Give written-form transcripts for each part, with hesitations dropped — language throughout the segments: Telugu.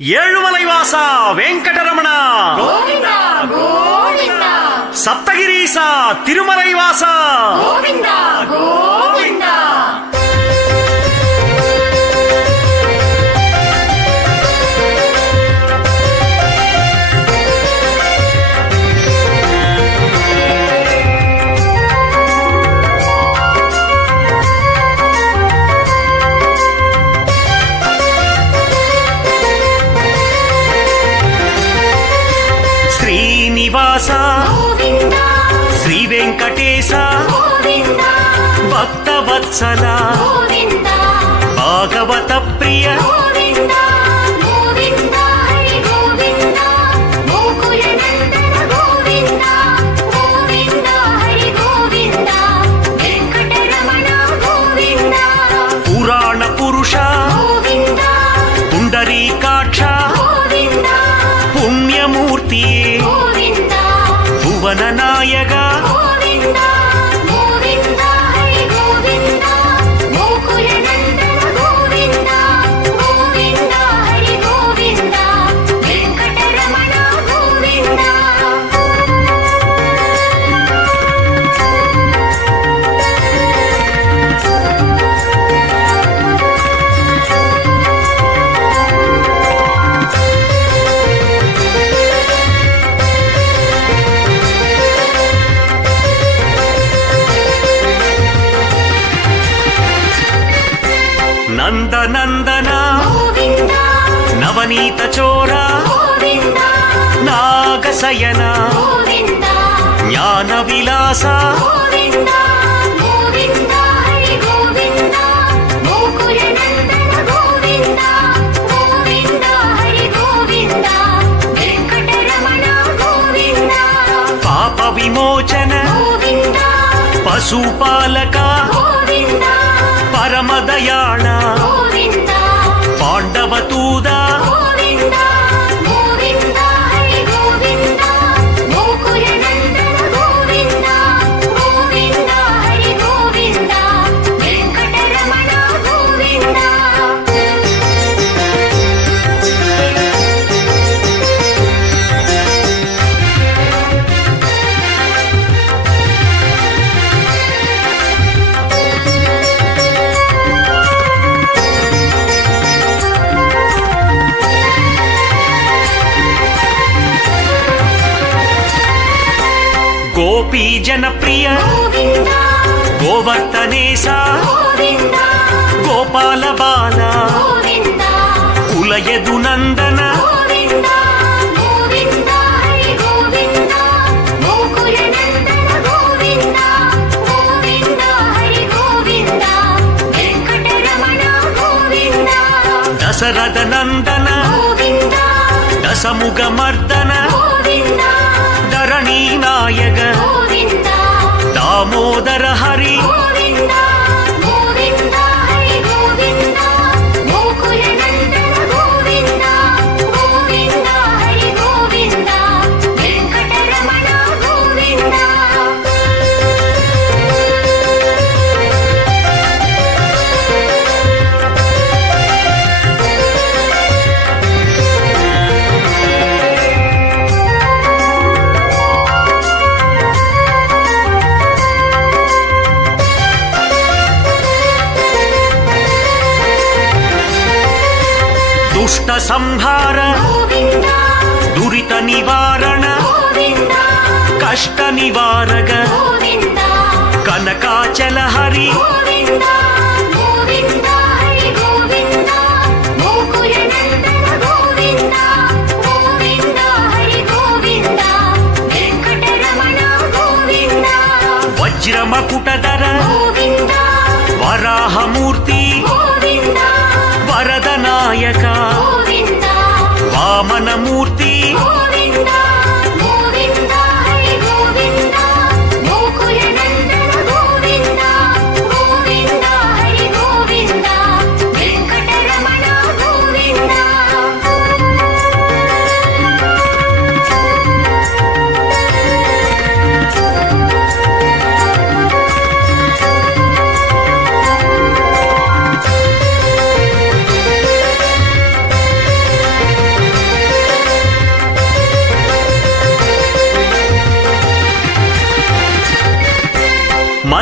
ఏழுమలైవాస వెంకటరమణ గోవింద గోవింద సప్తగిరీస తిరుమలైవాస గోవింద గోవింద శ్రీనివాస గోవింద శ్రీ వెంకటేశ గోవింద భక్తవత్సల గోవింద భాగవత ప్రియ గోవింద గోవింద హరి గోవింద గోకుల నందన గోవింద గోవింద హరి గోవింద వెంకటరమణ గోవింద పురాణ పురుష గోవింద పుండరీకాక్ష గోవింద పుణ్యమూర్తియే గోవింద భువన నాయక గోవింద గోవింద హరి గోవింద గోకుల నందన గోవింద గోవింద హరి గోవింద వెంకటరమణ గోవింద నందనందన గోవింద నవనీత చోర గోవింద నాగశయన గోవింద జ్ఞాన విలాస గోవింద గోవింద హరి గోవింద గోకుల నందన గోవింద గోవింద హరి గోవింద వెంకటరమణ గోవింద పాప విమోచన గోవింద పశుపాలక గోవింద పరమదయాళ గోవింద పాండవతూద గోవింద గోవింద హరి గోవింద గోకుల నందన గోవింద గోవింద హరి గోవింద వెంకటరమణ గోవింద గోపీ జనప్రియ గోవింద గోవర్ధనేశ గోవింద గోపాల బాల గోవింద కులయదు నందన గోవింద గోవింద హరి గోవింద గోకుల నందన గోవింద గోవింద హరి గోవింద వెంకటరమణ గోవింద దశరథ నందన గోవింద దశముఖ మర్దన గోవింద ధరణీ నాయక గోవింద దామోదర హరి గోవింద గోవింద హరి గోవింద గోకుల నందన గోవింద గోవింద హరి గోవింద వెంకటరమణ గోవింద దుష్ట సంహార గోవింద దురిత నివారణ గోవింద కష్ట నివారక గోవింద కనకాచల హరి గోవింద గోవింద హరి గోవింద గోకుల నందన గోవింద గోవింద హరి గోవింద వెంకటరమణ గోవింద వజ్రమకుటధర గోవింద వరాహమూర్తి గోవింద వరద నాయక గోవింద వామనమూర్తి గోవింద గోవింద హరి గోవింద గోకుల నందన గోవింద గోవింద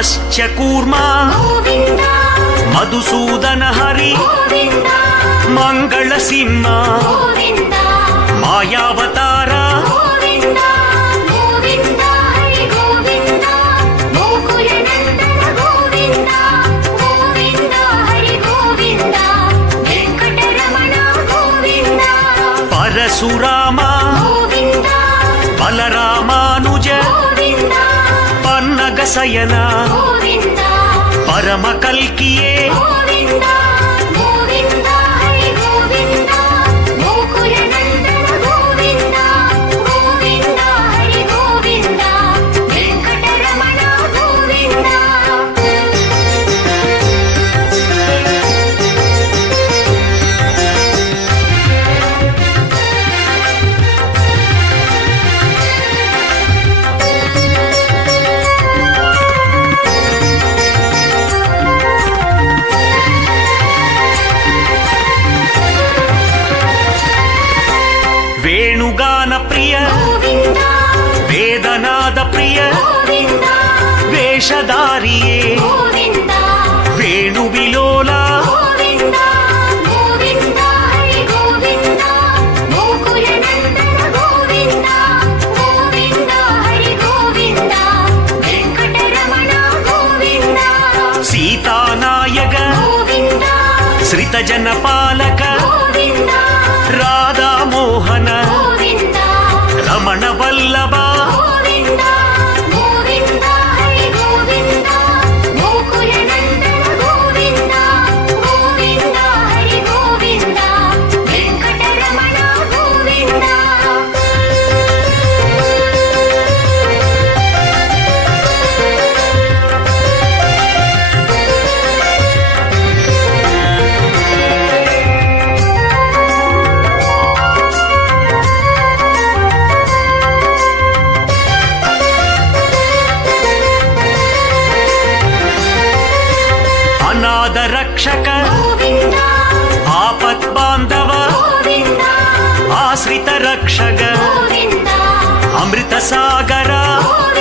ಮತ್ಸ್ಯ ಕೂರ್ಮ ಗೋವಿಂದ ಮಧುಸೂದನ ಹರಿ ಗೋವಿಂದ ಮಂಗಳ ಸಿಂಹ ಗೋವಿಂದ ಮಾಯಾವತಾರ ಗೋವಿಂದ ಗೋವಿಂದ ಹರಿ ಗೋವಿಂದ ಗೋಕುಲ ನಂದನ ಗೋವಿಂದ ಗೋವಿಂದ ಹರಿ ಗೋವಿಂದ ವೆಂಕಟರಮಣ ಗೋವಿಂದ ಪರಶುರಾಮ ಗೋವಿಂದ ಬಲರಾಮಾನುಜ ಗೋವಿಂದ ಪನ್ನಗ ಶಯನ ಗೋವಿಂದ ಪರಮ ಕಲ್ಕಿಯೇ ಗೋವಿಂದ ಗೋವಿಂದ ಹರಿ ಗೋವಿಂದ ಗೋಕುಲ ನಂದನ ಗೋವಿಂದ ಗೋವಿಂದ ಹರಿ ಗೋವಿಂದ ವೆಂಕಟರಮಣ ಗೋವಿಂದ ವೇಣುಗಾನ ಪ್ರಿಯ ಗೋವಿಂದ ವೇದನಾದ ಪ್ರಿಯ ಗೋವಿಂದ ವೇಷಧಾರಿಯೇ ಗೋವಿಂದ ವೇಣು ವಿಲೋಲ ಗೋವಿಂದ ಗೋವಿಂದ ಹರಿ ಗೋವಿಂದ ಗೋಕುಲ ನಂದನ ಗೋವಿಂದ ಗೋವಿಂದ ಹರಿ ಗೋವಿಂದ ವೆಂಕಟರಮಣ ಗೋವಿಂದ ಸೀತಾನಾಯಕ ಗೋವಿಂದ ಶ್ರಿತ ಜನಪಾಲಕ ಗೋವಿಂದ ರಾಧಾ ಮೋಹನ ಗೋವಿಂದ ರಮಣ ವಲ್ಲಭ ಗೋವಿಂದ ಗೋವಿಂದ ಹರಿ ಗೋವಿಂದ ಗೋಕುಲ ನಂದನ ಗೋವಿಂದ ಗೋವಿಂದ ಹರಿ ಗೋವಿಂದ ವೆಂಕಟರಮಣ ಗೋವಿಂದ ಅನಾಥ ರಕ್ಷಕ ಗೋವಿಂದ ಆಪತ್ ಬಾಂಧವ ಗೋವಿಂದ ಆಶ್ರಿತ ರಕ್ಷಕ ಗೋವಿಂದ ಅಮೃತ ಸಾಗರ ಗೋವಿಂದ